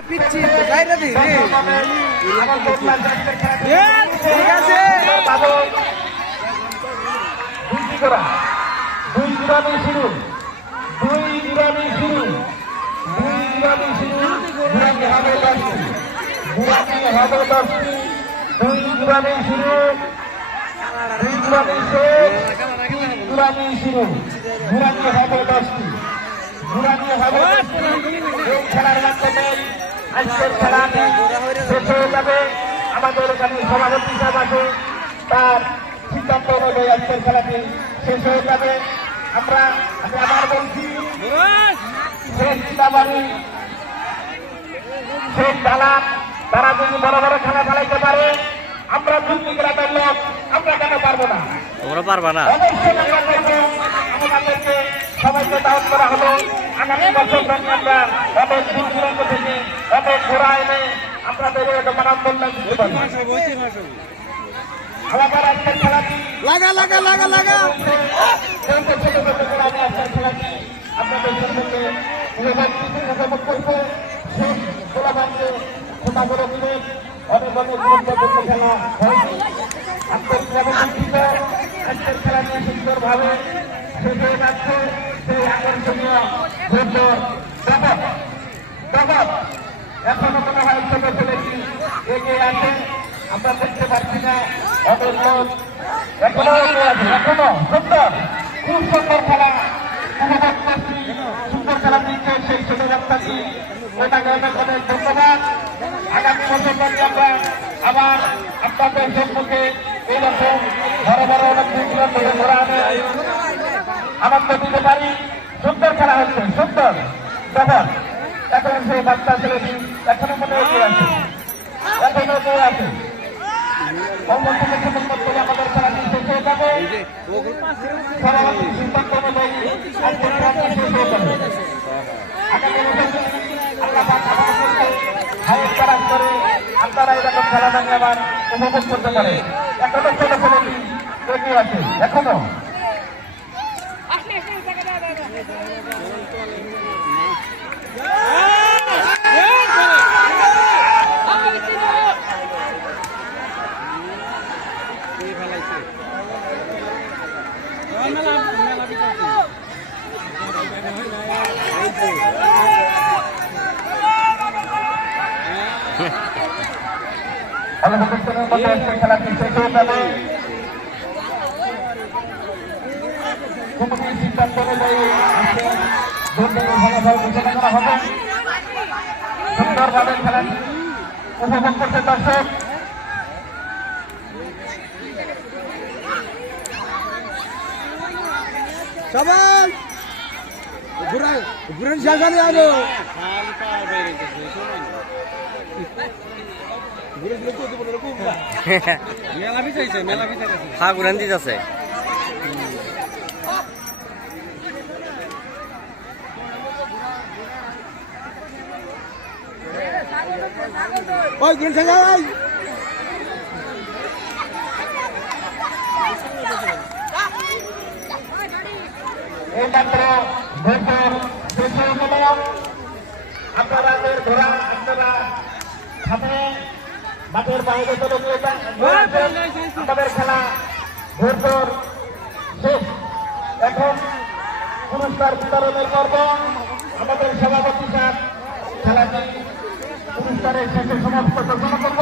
দিই দুরানি শুরু দুই দুরানি শুরু দুই দুরানি শুরু দুরানি হবে দশটি দুরানি হবে দশটি দুই দুরানি শুরু দুই দুরানি শেষ তিন দুরানি শুরু দুরানি হবে দশটি দুরানি হবে দশটি এই খেলার মাধ্যমে আজকের খেলাটি শেষ হয়ে যাবে। আমাদের এখানে সভাপতি সাহেব আছে তার সিদ্ধান্ত অনুযায়ী আজকের খেলাটি শেষ হয়ে যাবে। আমরা আমি আবার বলছি সীতাবাড়ি শেষ দালান তারা যদি বড় বড় খেলা খেলাইতে পারে আমরা দুর্নীতি গ্রামের লোক আমরা কেন পারব না? তোমরা পারবা না। অবশ্যই আমরা করব আমাদেরকে সবাইকে দাওয়াত করা হলো। আগামী বছর থেকে আমরা অনেক দূর দূরান্ত থেকে অনেক ঘোরা এনে আপনাদের একটা মানববন্ধন দিতে পারব আমাদের আজকের খেলাটি লাগা লাগা লাগা লাগা। আপনাদের সম্মুখে উপভোগ করব শেষ গোলাবানকে খোটা করে দিলেন অনেক অনেক গুরুত্বপূর্ণ খেলা আজকের ছিল আজকের খেলাটি সুন্দরভাবে শেষ হয়ে যাচ্ছে সেই আকর্ষণীয় সুন্দর ব্যাপক ব্যাপক এখনও মনে হয় ছোট ছেলেটি এগিয়ে আমরা দেখতে পাচ্ছি না লোক এখনও সুন্দর খুব সুন্দর খেলা উপভোগ সুন্দর খেলা দিচ্ছে সেই ছোট বাচ্চাটি ওটাকে অনেক অনেক ধন্যবাদ। আগামী বছর থেকে আমরা আবার আপনাদের সম্মুখে এইরকম বড় বড় অনেক দিনগুলো ধরে ধরা পারি সুন্দর দেখুন এখন সেই বাচ্চা ছেলেটি এখনও মনে এগিয়ে আছে এখনও এগিয়ে আছে আমাদের খেলাটি শেষ হয়ে যাবে সিদ্ধান্ত অনুযায়ী শেষ হয়ে যাবে আগামী বছর আল্লাহ পাক আমাদেরকে হায়াত তারাজ করে আপনারা এরকম খেলা ভেঙে আবার উপভোগ করতে পারে এখনও ছোট ছেলেটি এগিয়ে আছে এখনও খেলাটি শেষ হয়ে যাবে কমিটির সিদ্ধান্ত অনুযায়ী ফলাফল ঘোষণা করা হবে সুন্দরভাবে খেলাটি উপভোগ করছে দর্শক। সবাই! ঘুরা ঘুরে জায়গায় আনো মেলা বিচাইছে মেলা বিচাইছে হা ঘুরান দিতেছে গেল আপনারা ধরা আপনারা সামনে মাঠের বাইরে চলে গিয়ে যান আমাদের খেলা ভোটর শেষ এখন পুরস্কার বিতরণের পর্ব আমাদের সভাপতি স্যার খেলাটি পুরস্কারের শেষে সমাপ্ত ঘোষণা করব